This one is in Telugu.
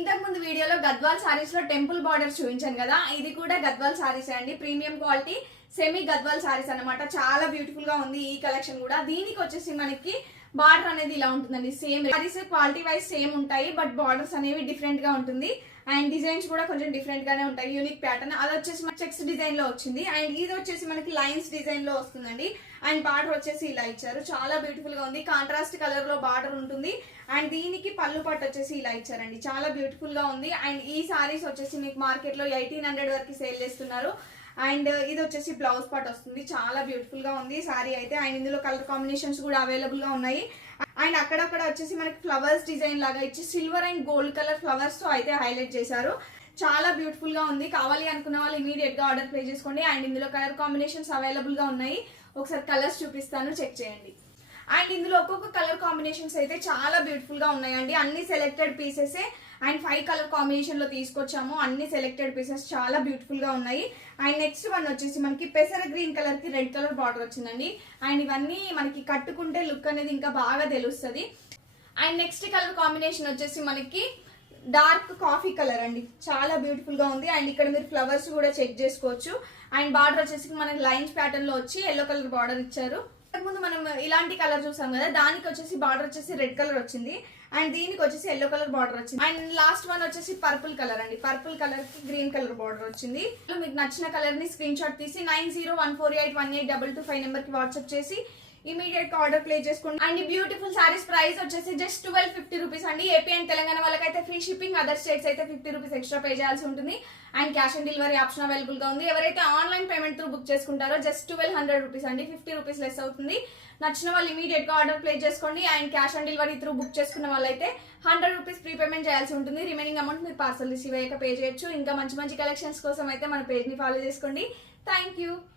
ఇంతకు ముందు వీడియోలో గద్వాల్ సారీస్ లో టెంపుల్ బార్డర్స్ చూపించాను కదా, ఇది కూడా గద్వాల్ సారీస్ అండి. Premium quality semi Gadwal saris అన్నమాట. చాలా బ్యూటిఫుల్ గా ఉంది ఈ కలెక్షన్ కూడా. దీనికి వచ్చేసి మనకి బార్డర్ అనేది ఇలా ఉంటుందండి. Same saris quality wise same ఉంటాయి, బట్ బార్డర్స్ అనేవి డిఫరెంట్ గా ఉంటుంది. అండ్ డిజైన్స్ కూడా కొంచెం డిఫరెంట్ గానే ఉంటాయి. Unique pattern. అది వచ్చేసి మన చెక్స్ డిజైన్ లో వచ్చింది. అండ్ ఇది వచ్చేసి మనకి లైన్స్ డిజైన్ లో వస్తుందండి. అండ్ బార్డర్ వచ్చేసి ఇలా ఇచ్చారు. చాలా బ్యూటిఫుల్ గా ఉంది. కాంట్రాస్ట్ కలర్ లో బార్డర్ ఉంటుంది. అండ్ దీనికి పళ్ళు పట్టు వచ్చేసి ఇలా ఇచ్చారండి. చాలా బ్యూటిఫుల్ గా ఉంది. అండ్ ఈ సారీస్ వచ్చేసి మీకు మార్కెట్ లో 1800 వరకు సేల్ చేస్తున్నారు. అండ్ ఇది వచ్చేసి బ్లౌజ్ పార్ట్ వస్తుంది. చాలా బ్యూటిఫుల్ గా ఉంది సారీ అయితే. అండ్ ఇందులో కలర్ కాంబినేషన్స్ కూడా అవైలబుల్ గా ఉన్నాయి. అండ్ అక్కడక్కడ వచ్చేసి మనకి ఫ్లవర్స్ డిజైన్ లాగా ఇచ్చి silver and gold colour flowers తో అయితే హైలైట్ చేశారు. చాలా బ్యూటిఫుల్ గా ఉంది. కావాలి అనుకున్న వాళ్ళు ఇమీడియట్ గా ఆర్డర్ ప్లేస్ చేసుకోండి. అండ్ ఇందులో కలర్ కాంబినేషన్స్ అవైలబుల్ గా ఉన్నాయి. ఒకసారి కలర్స్ చూపిస్తాను, చెక్ చేయండి. అండ్ ఇందులో ఒక్కొక్క కలర్ కాంబినేషన్స్ అయితే చాలా బ్యూటిఫుల్ గా ఉన్నాయండి. అన్ని selected pieces. And 5 colour combination లో తీసుకొచ్చాము. అన్ని సెలెక్టెడ్ పీసెస్ చాలా బ్యూటిఫుల్ గా ఉన్నాయి. అండ్ నెక్స్ట్ వన్ వచ్చేసి మనకి పెసర గ్రీన్ కలర్ కి రెడ్ కలర్ బార్డర్ వచ్చిందండి. అండ్ ఇవన్నీ మనకి కట్టుకుంటే లుక్ అనేది ఇంకా బాగా తెలుస్తుంది. అండ్ నెక్స్ట్ కలర్ కాంబినేషన్ వచ్చేసి మనకి డార్క్ కాఫీ కలర్ అండి. చాలా బ్యూటిఫుల్ గా ఉంది. అండ్ ఇక్కడ మీరు ఫ్లవర్స్ కూడా చెక్ చేసుకోవచ్చు. అండ్ బార్డర్ వచ్చేసి మనకి లైన్స్ ప్యాటర్న్ లో వచ్చి ఎల్లో కలర్ బార్డర్ ఇచ్చారు. ముందు మనం ఇలాంటి కలర్ చూసాం కదా, దానికి వచ్చేసి బార్డర్ వచ్చేసి రెడ్ కలర్ వచ్చింది. అండ్ దీనికి వచ్చేసి ఎల్లో కలర్ బార్డర్ వచ్చింది. అండ్ లాస్ట్ వన్ వచ్చేసి పర్పుల్ కలర్ అండి. పర్పుల్ కలర్ కి గ్రీన్ కలర్ బార్డర్ వచ్చింది. మీకు నచ్చిన కలర్ ని స్క్రీన్ షాట్ తీసి 9014818225 నెంబర్ కి వాట్సాప్ చేసి ఇమీడియట్ గా ఆర్డర్ ప్లేస్ చేసుకోండి. అండ్ బ్యూటిఫుల్ సారీస్ ప్రైస్ వచ్చేసి జస్ట్ 1250 రూపీస్ అండి. ఏపీ అండ్ తెలంగాణ వాళ్ళకైతే ఫ్రీ షిప్పింగ్, అదర్ స్టేట్స్ అయితే 50 రూపీస్ ఎక్స్ట్రా పే చేయాల్సి ఉంటుంది. And cash on delivery option available గా ఉంది. ఎవరైతే ఆన్లైన్ పేమెంట్ త్రూ బుక్ చేసుకుంటారో జస్ట్ 1200 రూపీస్ అండి. 50 రూపీస్ లెస్ అవుతుంది. నచ్చిన వాళ్ళు ఇమీడియట్ గా ఆర్డర్ ప్లేస్ చేసుకోండి. And cash on delivery through book చేసుకున్న వాళ్ళైతే 100 రూపీస్ ప్రీ పేమెంట్ చేయాల్సి ఉంటుంది. రిమైనింగ్ అమౌంట్ మీరు పార్సల్ రిసీవ్ అయ్యాక పే చేయొచ్చు. ఇంకా మంచి మంచి కలెక్షన్స్ కోసం అయితే మన పేజ్ ని ఫాలో చేసుకోండి. Thank you.